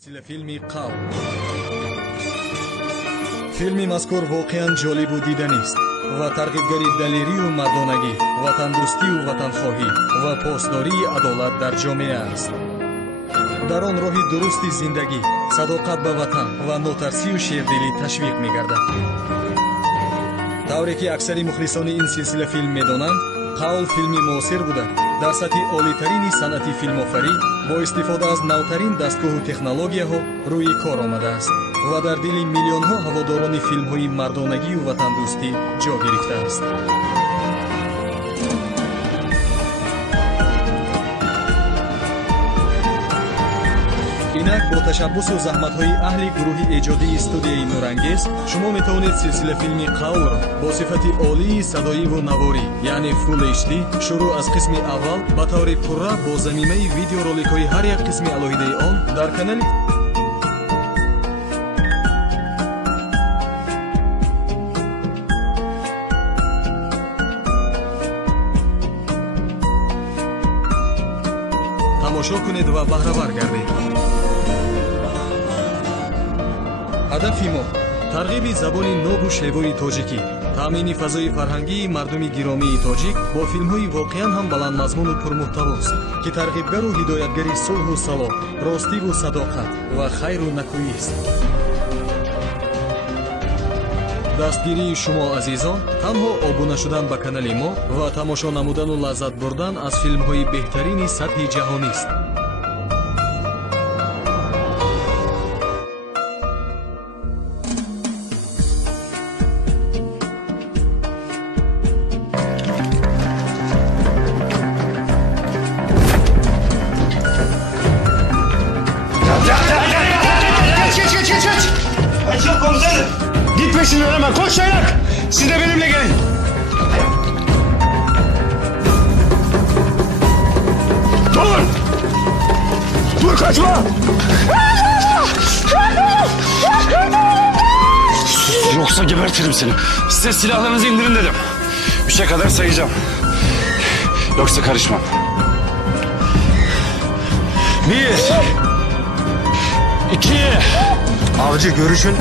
Филми «Қавл». филми мазкур воқеан ҷолибу диданист ва тарғибгари далерию мардонагӣ, ватандӯстию ватанхоҳӣ ва посдории адолат дар ҷомеа аст. дар он роҳи дурусти зиндагӣ, садоқат ба ватан ва нотарсию шердилӣ ташвиқ мегардад. тавре ки аксари мухлисони ин силсила филм медонанд, «Қавл» филми муосир буда дар сатҳи олитарини санъати филмофарӣ бо истифода аз навтарин дастгоҳу технологияҳо рӯи кор омадааст ва дар дили миллионҳо ҳаводорони филмҳои мардонагию ватандӯстӣ ҷо гирифтааст. инак бо ташаббусу заҳматҳои аҳли гурӯҳи эҷодии студияи нурангез шумо метавонед силсила филми «Қавлро» бо сифати олии садоиву наворӣ, яъне Full HD, шурӯъ аз қисми аввал ба таври пурра бо замимаи видеороликҳои ҳар як қисми алоҳидаи он дар канали тамошо кунед ва баҳравар гардед. ҳадафи мо тарғиби забони нобу шевои тоҷикӣ, таъмини фазои фарҳангии мардуми гиромии тоҷик бо филмҳои воқеан ҳам баландмазмуну пурмуҳтавост, ки тарғибгару ҳидоятгари сулҳу салоҳ, ростиву садоқат ва хайру накӯист. дастгирии шумо азизон танҳо обуна шудан ба канали мо ва тамошо намудану лаззат бурдан аз филмҳои беҳтарини сатҳи ҷаҳонист. Geç! Açıl komutanım! Gitme şimdi hemen, koş Çaylak! Siz de benimle gelin! Dur! Dur, kaçma! Yoksa gebertirim seni. Size silahlarınızı indirin dedim. 3'e kadar sayacağım. Yoksa karışmam. 1 2 Avcı görüşün